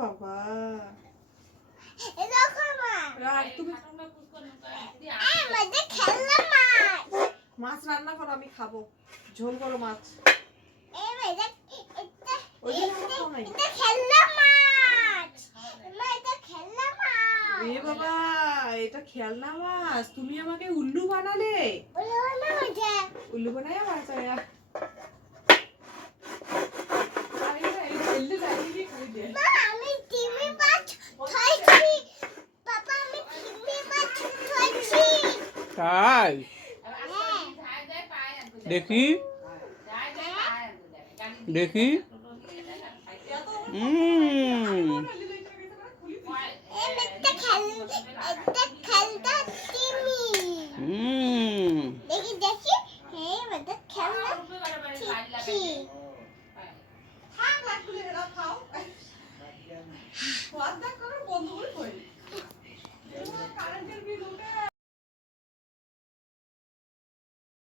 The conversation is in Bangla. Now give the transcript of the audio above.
বাবা এটা খাবা রাখ তুমি আমাদের খেলনা মাছ মাছ রান্না করো আমি খাবো ঝোল করো মাছ এটা ওই জন্য আমার খাওয়া নাই এটা খেলনা মাছ এটা খেলনা মাছ এ বাবা এটা খেলনা মাছ তুমি আমাকে উল্লু বানালে বলো না মজা উল্লু বানায়া বাঁচায়া মা আমি টিভি মাছ খাইছি পাপা আমি টিভি মাছ খাইছি তাই দেখি দেখি এটা খেলনা টিভি দেখি দেখি হ্যাঁ এটা খেলনা ঠিক খাও